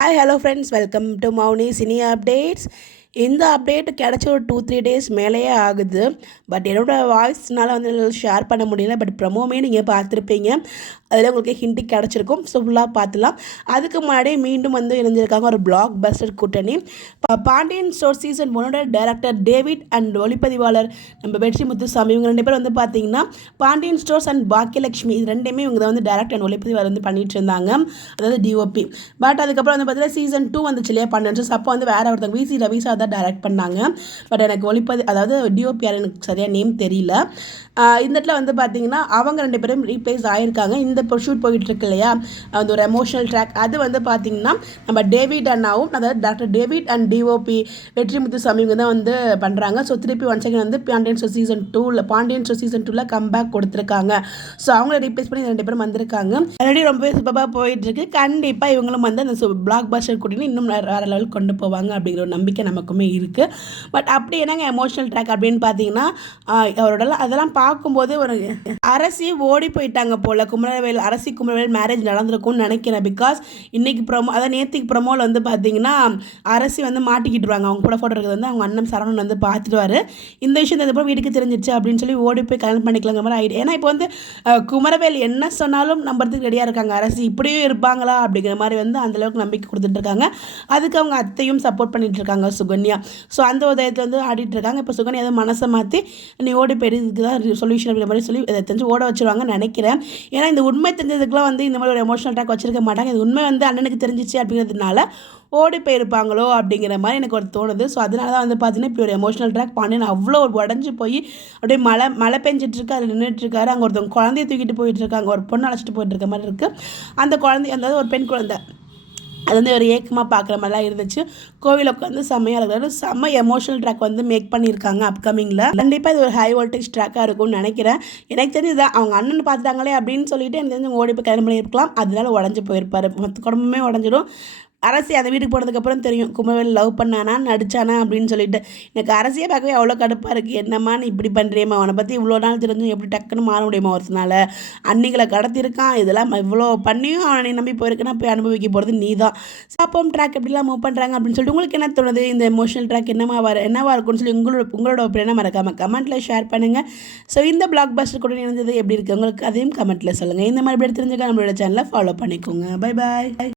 Hi, hello friends. Welcome to Mauni Cine Updates. இந்த update கிடச்ச ஒரு 2-3 டேஸ் மேலேயே ஆகுது. பட் என்னோடய வாய்ஸ்னால் வந்து ஷேர் பண்ண முடியல. பட் ப்ரமோமே நீங்கள் பார்த்துருப்பீங்க. அதில் உங்களுக்கு ஹிண்ட்டு கிடச்சிருக்கும். ஸோ ஃபுல்லாக பார்த்துலாம். அதுக்கு முன்னாடி மீண்டும் வந்து இணைஞ்சிருக்காங்க ஒரு பிளாக் பஸ்டர் கூட்டணி. Pandian store season 1 director David and ஒளிப்பதிவாளர் நம்ம வெற்றி முத்துசாமி இவங்க 2 பேர் வந்து பார்த்தீங்கன்னா பாண்டியன் ஸ்டோர்ஸ் அண்ட் பாக்கியலட்சுமி இது ரெண்டுமே இவங்க தான் வந்து டைரக்ட் அண்ட் ஒளிப்பதிவாளர் வந்து பண்ணிட்டு இருந்தாங்க. அதாவது டிஓபி. பட் அதுக்கப்புறம் வந்து பார்த்தீங்கன்னா சீசன் 2 வந்துச்சு இல்லையா பாண்டியன் ஸ்டோர்ஸ். அப்போ வந்து வேறு ஒருத்தவங்க விசி ரவிசா தான் டைரக்ட் பண்ணாங்க. பட் எனக்கு அதாவது டிஓபிஆர் எனக்கு சரியாக நேம் தெரியல. இந்த இடத்துல வந்து பார்த்தீங்கன்னா அவங்க 2 பேரும் ரீப்ளேஸ் ஆகியிருக்காங்க. இந்த இப்போ ஷூட் போயிட்டு இருக்கு இல்லையா அந்த ஒரு எமோஷனல் ட்ராக் அது வந்து பார்த்தீங்கன்னா நம்ம டேவிட் அண்ணாவும் அதாவது டாக்டர் டேவிட் அண்ட் டிஓபி வெற்றி முத்துசாமி இவங்க தான் வந்து பண்ணுறாங்க. ஸோ திருப்பி ஒன் செகண்ட் வந்து பாண்டியன் ஸ்டோர் சீசன் 2ல் கம்பேக் கொடுத்துருக்காங்க. ஸோ அவங்கள ரீப்ளேஸ் பண்ணி 2 பேரும் வந்திருக்காங்க. ஆல்ரெடி ரொம்பவே சூப்பராக போயிட்டு இருக்கு. கண்டிப்பாக இவங்களும் வந்து அந்த பிளாக் பஸ்டர் கூட்டின்னு இன்னும் வேறு லெவலுக்கு கொண்டு போவாங்க அப்படிங்கிற ஒரு நம்பிக்கை நமக்குமே இருக்குது. பட் அப்படி என்னங்க எமோஷனல் ட்ராக் அப்படின்னு பார்த்தீங்கன்னா அவரோட அதெல்லாம் பார்க்கும்போது ஒரு அரசி ஓடி போயிட்டாங்க போல். குமரவேல் மேரேஜ் நடந்திருக்கும்னு நினைக்கிறேன். பிகாஸ் இன்றைக்கி அதாவது நேற்றுக்கு ப்ரொமோவில் வந்து பார்த்தீங்கன்னா அரசி வந்து மாட்டிக்கிட்டுருவாங்க. அவங்க கூட ஃபோட்டோ இருக்கிறது வந்து அவங்க அண்ணன் சரவணன் வந்து பார்த்துட்டுவார். இந்த விஷயம் தெரிஞ்சப்போ வீட்டுக்கு தெரிஞ்சிச்சு அப்படின்னு சொல்லி ஓடி போய் கல்யாணம் பண்ணிக்கலாங்கிற மாதிரி ஐடியா. ஏன்னா இப்போ வந்து குமரவேல் என்ன சொன்னாலும் நம்புறதுக்கு ரெடியாக இருக்காங்க. அரசி இப்படியும் இருப்பாங்களா அப்படிங்கிற மாதிரி வந்து அந்தளவுக்கு நம்பிக்கை கொடுத்துட்டு இருக்காங்க. அதுக்கு அவங்க அத்தையும் சப்போர்ட் பண்ணிட்டு இருக்காங்க சுகன்யா. ஸோ அந்த உதயத்தை வந்து ஆடிட்டு இருக்காங்க. இப்போ சுகன்யா எதாவது மனசை மாற்றி நீ ஓடி போயிடுறதுக்கு தான் சொல்யூஷன் அப்படிங்கிற மாதிரி சொல்லி இதை தெரிஞ்சு ஓட வச்சுருவாங்கன்னு நினைக்கிறேன். ஏன்னா இந்த உண்மை தெரிஞ்சதுக்குலாம் வந்து இந்த மாதிரி ஒரு எமோஷனல் ட்ராக் வச்சிருக்க மாட்டாங்க. இது உண்மை வந்து அண்ணனுக்கு தெரிஞ்சிச்சு அப்படிங்கிறதுனால ஓடி போயிருப்பாங்களோ அப்படிங்கிற மாதிரி எனக்கு ஒரு தோணுது. ஸோ அதனால தான் வந்து பார்த்தீங்கன்னா இப்படி ஒரு எமோஷனல் ட்ராக் பாண்டியன் அவ்வளோ ஒரு உடஞ்சி போய் அப்படியே மழை பெஞ்சிட்ருக்கு அதில் நின்றுட்டுருக்காரு. அங்கே ஒருத்தவங்க குழந்தைய தூக்கிட்டு போயிட்டுருக்காங்க. ஒரு பொண்ணு அழைச்சிட்டு போயிட்டு இருக்க மாதிரி இருக்குது. அந்த குழந்தை அதாவது ஒரு பெண் குழந்தை அது வந்து ஒரு ஏக்கமாக பார்க்குற மாதிரிலாம் இருந்துச்சு. கோவில் உட்காந்து செம்மையாக இருக்கிறது செம்ம எமோஷனல் ட்ராக் வந்து மேக் பண்ணியிருக்காங்க அப்கமிங்கில். கண்டிப்பாக இது ஒரு ஹை வோல்டேஜ் ட்ராக்காக இருக்கும்னு நினைக்கிறேன். எனக்கு தெரிஞ்சு அவங்க அண்ணன் பார்த்துட்டாங்களே அப்படின்னு சொல்லிட்டு எனக்கு தெரிஞ்சு ஓடி போய் கல்யாணம் பண்ணியிருக்கலாம். அதனால உடஞ்சி போயிருப்பார். மொத்த குடும்பமே உடஞ்சிடும். அரசி அந்த வீட்டுக்கு போனதுக்கப்புறம் தெரியும் குமரவேல் லவ் பண்ணானா நடிச்சானா அப்படின்னு சொல்லிட்டு. எனக்கு அரசியை பார்க்கவே அவ்வளோ கடுப்பாக இருக்குது. என்னம்மா நீ இப்படி பண்ணுறியம்மா அவனை பற்றி இவ்வளோ நாள் தெரிஞ்சும் எப்படி டக்குன்னு மாற முடியுமா ஒருத்தனால அன்னிகளை கடத்திருக்கான் இதெல்லாம் இவ்வளோ பண்ணியும் அவனை நம்பி போயிருக்குன்னா போய் அனுபவிக்க போகிறது நீ தான். சாப்போம் ட்ராக் எப்படிலாம் மூவ் பண்ணுறாங்க அப்படின்னு சொல்லிட்டு உங்களுக்கு என்ன தோணுது? இந்த எமோஷனல் ட்ராக் என்னவா இருக்கும்னு சொல்லி உங்களோட ஒப்பீனியனை மறக்காமல் கமெண்ட்டில் ஷேர் பண்ணுங்கள். ஸோ இந்த பிளாக் பஸ்டர் கூட இணைந்தது எப்படி இருக்குது உங்களுக்கு அதையும் கமெண்ட்டில் சொல்லுங்கள். இந்த மாதிரி எப்படி தெரிஞ்சுக்க நம்மளோட சேனலை ஃபாலோ பண்ணிக்கோங்க. Bye bye.